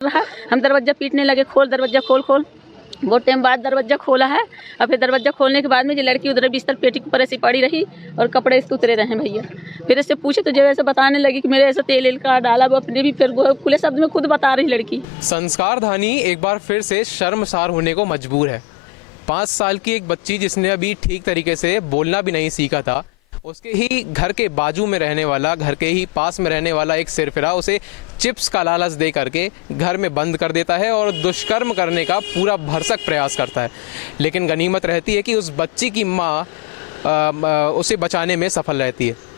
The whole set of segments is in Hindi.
रहा, हम दरवाज़ा पीटने लगे, खोल दरवाज़ा, खोल खोल। बहुत टाइम बाद दरवाज़ा खोला है और फिर दरवाज़ा खोलने के बाद में जो लड़की उधर बिस्तर पेटी के ऊपर ऐसी पड़ी रही और कपड़े इसके उतरे रहे भैया। फिर इससे पूछे तो जब ऐसे बताने लगी कि मेरे ऐसा तेल का डाला, वो अपने भी फिर वो खुले शब्द में खुद बता रही लड़की। संस्कार धानी एक बार फिर से शर्मसार होने को मजबूर है। 5 साल की एक बच्ची जिसने अभी ठीक तरीके से बोलना भी नहीं सीखा था, उसके ही घर के बाजू में रहने वाला, घर के ही पास में रहने वाला एक सिरफिरा उसे चिप्स का लालच दे करके घर में बंद कर देता है और दुष्कर्म करने का पूरा भरसक प्रयास करता है। लेकिन गनीमत रहती है कि उस बच्ची की माँ उसे बचाने में सफल रहती है।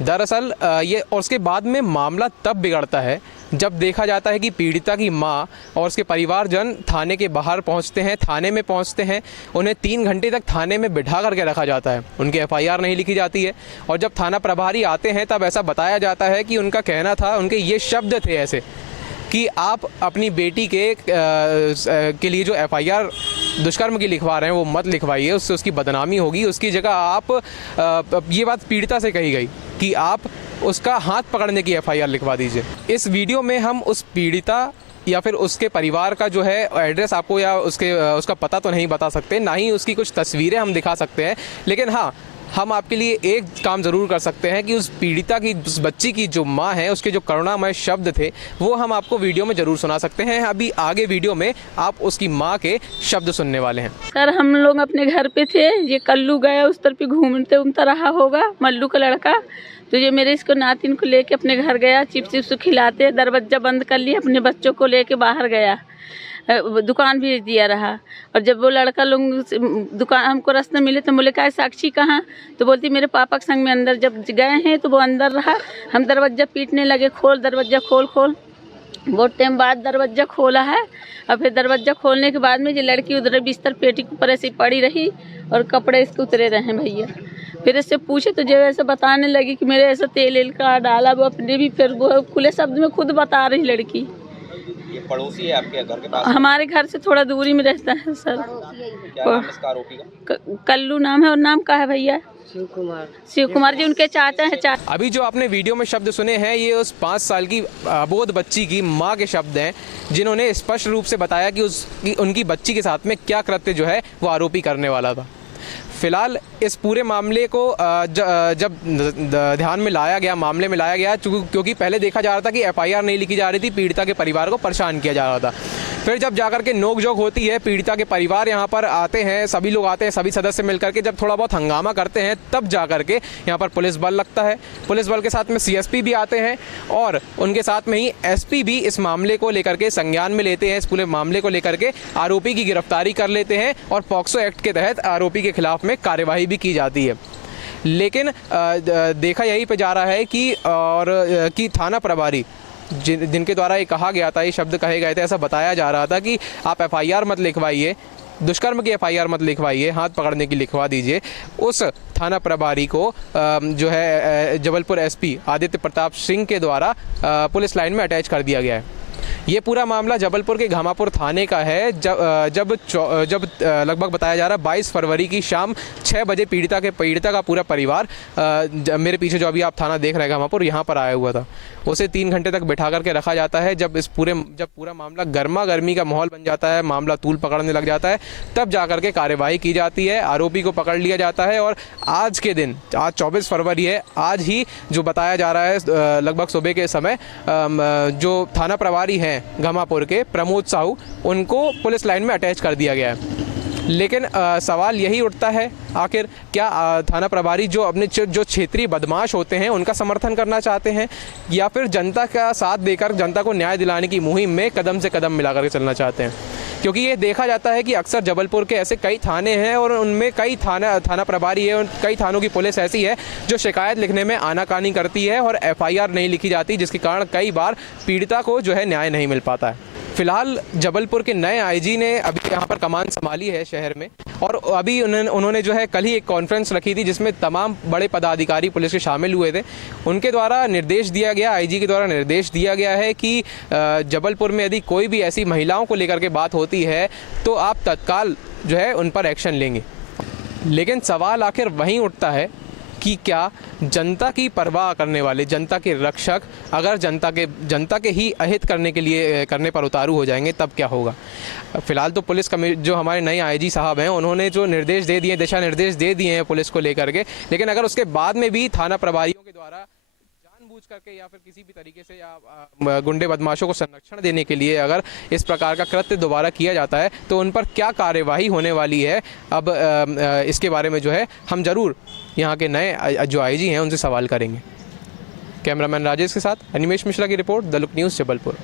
दरअसल ये और उसके बाद में मामला तब बिगड़ता है जब देखा जाता है कि पीड़िता की मां और उसके परिवारजन थाने के बाहर पहुंचते हैं, थाने में पहुंचते हैं। उन्हें 3 घंटे तक थाने में बिठा करके रखा जाता है, उनकी एफआईआर नहीं लिखी जाती है। और जब थाना प्रभारी आते हैं तब ऐसा बताया जाता है कि उनका कहना था, उनके ये शब्द थे ऐसे कि आप अपनी बेटी के लिए जो एफआईआर दुष्कर्म की लिखवा रहे हैं वो मत लिखवाइए, उससे उसकी बदनामी होगी। उसकी जगह आप ये बात पीड़िता से कही गई कि आप उसका हाथ पकड़ने की एफआईआर लिखवा दीजिए। इस वीडियो में हम उस पीड़िता या फिर उसके परिवार का जो है एड्रेस आपको या उसका पता तो नहीं बता सकते, ना ही उसकी कुछ तस्वीरें हम दिखा सकते हैं। लेकिन हाँ, हम आपके लिए एक काम ज़रूर कर सकते हैं कि उस पीड़िता की, उस बच्ची की जो माँ है, उसके जो करुणामय शब्द थे वो हम आपको वीडियो में ज़रूर सुना सकते हैं। अभी आगे वीडियो में आप उसकी माँ के शब्द सुनने वाले हैं। सर, हम लोग अपने घर पे थे, ये कल्लू गया उस तरफ घूमते घूमता रहा होगा, मल्लू का लड़का। तो ये मेरे इसको नातिन को लेके अपने घर गया, चिप्स चिप्स खिलाते, दरवाज़ा बंद कर लिया, अपने बच्चों को लेके बाहर गया, दुकान भेज दिया रहा। और जब वो लड़का लोग दुकान हमको रास्ते मिले तो बोले का साक्षी कहाँ, तो बोलती मेरे पापा के संग में अंदर जब गए हैं तो वो अंदर रहा, हम दरवाज़ा पीटने लगे, खोल दरवाज़ा, खोल खोल। बहुत टाइम बाद दरवाज़ा खोला है और फिर दरवाज़ा खोलने के बाद में जो लड़की उधर बिस्तर पेटी के ऊपर ऐसी पड़ी रही और कपड़े इसके उतरे रहे भैया। फिर इससे पूछे तो जब ऐसे बताने लगी कि मेरे ऐसा तेल का डाला, वो अपने भी फिर वो खुले शब्द में खुद बता रही लड़की। ये पड़ोसी है आपके घर के पास? हमारे घर से थोड़ा दूरी में रहता है सर। क्या नाम है इसका आरोपी का? कल्लू नाम है। और नाम का है भैया? शिव कुमार जी उनके चाचा है। अभी जो आपने वीडियो में शब्द सुने हैं ये उस 5 साल की अबोध बच्ची की माँ के शब्द हैं, जिन्होंने स्पष्ट रूप से बताया कि उनकी बच्ची के साथ में क्या कृत्य जो है वो आरोपी करने वाला था। फिलहाल इस पूरे मामले को जब ध्यान में लाया गया, मामले में लाया गया, क्योंकि पहले देखा जा रहा था कि एफआईआर नहीं लिखी जा रही थी, पीड़िता के परिवार को परेशान किया जा रहा था। फिर जब जाकर के नोकझोंक होती है, पीड़िता के परिवार यहाँ पर आते हैं, सभी लोग आते हैं, सभी सदस्य मिलकर के जब थोड़ा बहुत हंगामा करते हैं तब जाकर के यहाँ पर पुलिस बल लगता है। पुलिस बल के साथ में सीएसपी भी आते हैं और उनके साथ में ही एसपी भी इस मामले को लेकर के संज्ञान में लेते हैं। इस पूरे मामले को लेकर के आरोपी की गिरफ्तारी कर लेते हैं और पॉक्सो एक्ट के तहत आरोपी के खिलाफ में कार्यवाही भी की जाती है। लेकिन देखा यहीं पे जा रहा है कि थाना प्रभारी जिनके द्वारा ये कहा गया था, ये शब्द कहे गए थे, ऐसा बताया जा रहा था कि आप एफआईआर मत लिखवाइए, दुष्कर्म की एफआईआर मत लिखवाइए, हाथ पकड़ने की लिखवा दीजिए। उस थाना प्रभारी को जो है जबलपुर एसपी आदित्य प्रताप सिंह के द्वारा पुलिस लाइन में अटैच कर दिया गया है। ये पूरा मामला जबलपुर के घामापुर थाने का है। जब लगभग बताया जा रहा है 22 फरवरी की शाम 6 बजे पीड़िता का पूरा परिवार मेरे पीछे जो अभी आप थाना देख रहे हैं घामापुर, यहाँ पर आया हुआ था। उसे 3 घंटे तक बिठा करके रखा जाता है। जब पूरा मामला गर्मा गर्मी का माहौल बन जाता है, मामला तूल पकड़ने लग जाता है, तब जाकर के कार्यवाही की जाती है, आरोपी को पकड़ लिया जाता है। और आज के दिन, आज 24 फरवरी है, आज ही जो बताया जा रहा है लगभग सुबह के समय जो थाना प्रभारी हैं घामापुर के प्रमोद साहू, उनको पुलिस लाइन में अटैच कर दिया गया है। लेकिन सवाल यही उठता है, आखिर क्या थाना प्रभारी जो अपने जो क्षेत्रीय बदमाश होते हैं उनका समर्थन करना चाहते हैं या फिर जनता का साथ देकर जनता को न्याय दिलाने की मुहिम में कदम से कदम मिला करके चलना चाहते हैं? क्योंकि ये देखा जाता है कि अक्सर जबलपुर के ऐसे कई थाने हैं और उनमें कई थाना प्रभारी है और कई थानों की पुलिस ऐसी है जो शिकायत लिखने में आनाकानी करती है और एफआईआर नहीं लिखी जाती, जिसके कारण कई बार पीड़िता को जो है न्याय नहीं मिल पाता है। फिलहाल जबलपुर के नए आईजी ने अभी यहाँ पर कमान संभाली है शहर में, और अभी उन्होंने जो है कल ही एक कॉन्फ्रेंस रखी थी जिसमें तमाम बड़े पदाधिकारी पुलिस के शामिल हुए थे। उनके द्वारा निर्देश दिया गया, आईजी के द्वारा निर्देश दिया गया है कि जबलपुर में यदि कोई भी ऐसी महिलाओं को लेकर के बात होती है तो आप तत्काल जो है उन पर एक्शन लेंगे। लेकिन सवाल आखिर वहीं उठता है कि क्या जनता की परवाह करने वाले, जनता के रक्षक अगर जनता के ही अहित करने पर उतारू हो जाएंगे तब क्या होगा। फिलहाल तो पुलिस जो हमारे नए आईजी साहब हैं उन्होंने जो निर्देश दे दिए, दिशा निर्देश दे दिए हैं पुलिस को लेकर के, लेकिन अगर उसके बाद में भी थाना प्रभारियों के द्वारा जानबूझ करके या फिर किसी भी तरीके से या गुंडे बदमाशों को संरक्षण देने के लिए अगर इस प्रकार का कृत्य दोबारा किया जाता है तो उन पर क्या कार्यवाही होने वाली है, अब इसके बारे में जो है हम ज़रूर यहाँ के नए जो आईजी हैं उनसे सवाल करेंगे। कैमरामैन राजेश के साथ अनिमेश मिश्रा की report, the look news, Jabalpur.